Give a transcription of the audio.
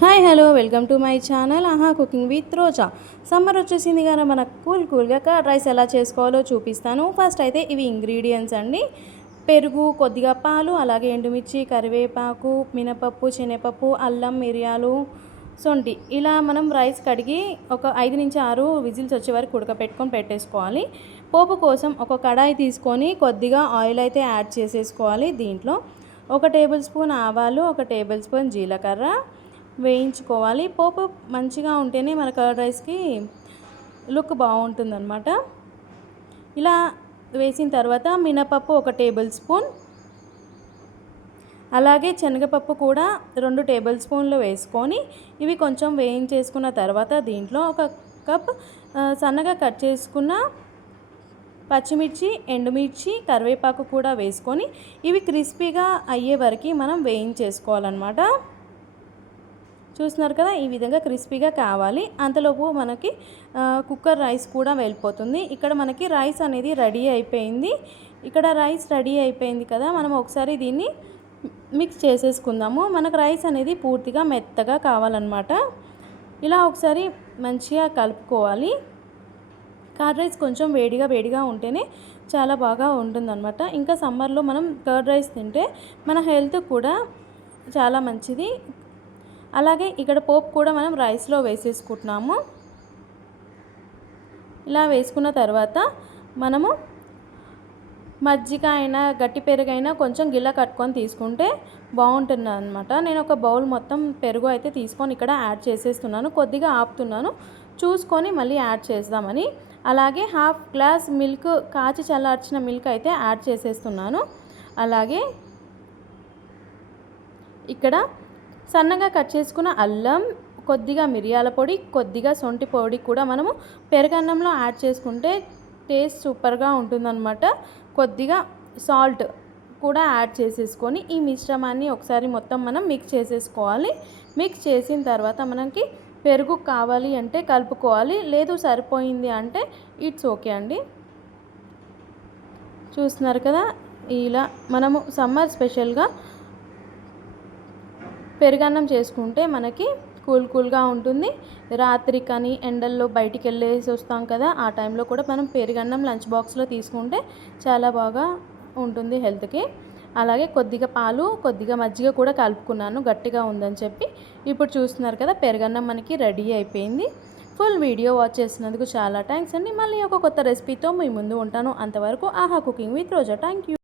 Hi hello welcome to my channel ఆహా cooking with Roja. Summer వచ్చేసింది కదా, మన కూల్గా కర్డ్ రైస్ ఎలా చేసుకోవాలో చూపిస్తాను. ఫస్ట్ అయితే ఇవి ఇంగ్రీడియంట్స్ అండి. పెరుగు, కొద్దిగా పాలు, అలాగే ఎండుమిర్చి, కరివేపాకు, మినపప్పు, శనగపప్పు, అల్లం, మిరియాలు, సొంటి. ఇలా మనం రైస్ కడిగి ఒక 5 నుంచి 6 విజిల్స్ వచ్చే వరకు ఉడకపెట్టుకొని పెట్టేసుకోవాలి. పోపు కోసం ఒక కడాయి తీసుకొని కొద్దిగా ఆయిల్ అయితే యాడ్ చేసేసుకోవాలి. దీంట్లో 1 టేబుల్ స్పూన్ ఆవాలు, 1 టేబుల్ స్పూన్ జీలకర్ర వేయించుకోవాలి. పోపు మంచిగా ఉంటేనే మన కర్డ్ రైస్కి లుక్ బాగుంటుందన్నమాట. ఇలా వేసిన తర్వాత మినపప్పు 1 టేబుల్ స్పూన్, అలాగే శనగపప్పు కూడా 2 టేబుల్ స్పూన్లు వేసుకొని ఇవి కొంచెం వేయించేసుకున్న తర్వాత దీంట్లో 1 కప్ సన్నగా కట్ చేసుకున్న పచ్చిమిర్చి, ఎండుమిర్చి, కరివేపాకు కూడా వేసుకొని ఇవి క్రిస్పీగా అయ్యే వరకు మనం వేయించేసుకోవాలన్నమాట. చూస్తున్నారు కదా, ఈ విధంగా క్రిస్పీగా కావాలి. అంతలోపు మనకి కుక్కర్ రైస్ కూడా వెళ్ళిపోతుంది. ఇక్కడ మనకి రైస్ అనేది రెడీ అయిపోయింది. ఇక్కడ రైస్ రెడీ అయిపోయింది కదా, మనం ఒకసారి దీన్ని మిక్స్ చేసేసుకుందాము. మనకు రైస్ అనేది పూర్తిగా మెత్తగా కావాలన్నమాట. ఇలా ఒకసారి మంచిగా కలుపుకోవాలి. కర్డ్ రైస్ కొంచెం వేడిగా ఉంటేనే చాలా బాగా ఉంటుందన్నమాట. ఇంకా సమ్మర్లో మనం కర్డ్ రైస్ తింటే మన హెల్త్ కూడా చాలా మంచిది. అలాగే ఇక్కడ పోపు కూడా మనం రైస్లో వేసేసుకుంటున్నాము. ఇలా వేసుకున్న తర్వాత మనము మజ్జిగ అయినా గట్టి పెరుగైనా కొంచెం గిల్ల కట్టుకొని తీసుకుంటే బాగుంటుంది అనమాట. నేను ఒక బౌల్ మొత్తం పెరుగు అయితే తీసుకొని ఇక్కడ యాడ్ చేసేస్తున్నాను. కొద్దిగా ఆపుతున్నాను, చూసుకొని మళ్ళీ యాడ్ చేద్దామని. అలాగే హాఫ్ గ్లాస్ మిల్క్, కాచి చల్లార్చిన మిల్క్ అయితే యాడ్ చేసేస్తున్నాను. అలాగే ఇక్కడ సన్నగా కట్ చేసుకున్న అల్లం, కొద్దిగా మిరియాల పొడి, కొద్దిగా సొంటి పొడి కూడా మనము పెరుగన్నంలో యాడ్ చేసుకుంటే టేస్ట్ సూపర్గా ఉంటుందన్నమాట. కొద్దిగా సాల్ట్ కూడా యాడ్ చేసేసుకొని ఈ మిశ్రమాన్ని ఒకసారి మొత్తం మనం మిక్స్ చేసేసుకోవాలి. మిక్స్ చేసిన తర్వాత మనకి పెరుగు కావాలి అంటే కలుపుకోవాలి, లేదు సరిపోయింది అంటే ఇట్స్ ఓకే అండి. చూస్తున్నారు కదా, ఇలా మనము సమ్మర్ స్పెషల్గా పెరుగన్నం చేసుకుంటే మనకి కూల్గా ఉంటుంది. రాత్రి కానీ ఎండల్లో బయటికి వెళ్ళేసి వస్తాం కదా, ఆ టైంలో కూడా మనం పెరుగన్నం లంచ్ బాక్స్లో తీసుకుంటే చాలా బాగా ఉంటుంది హెల్త్కి. అలాగే కొద్దిగా పాలు, కొద్దిగా మజ్జిగ కూడా కలుపుకున్నాను గట్టిగా ఉందని చెప్పి. ఇప్పుడు చూస్తున్నారు కదా, పెరుగన్నం మనకి రెడీ అయిపోయింది. ఫుల్ వీడియో వాచ్ చేసినందుకు చాలా థ్యాంక్స్ అండి. మళ్ళీ ఒక కొత్త రెసిపీతో మీ ముందు ఉంటాను. అంతవరకు ఆహా cooking with Roja. Thank you.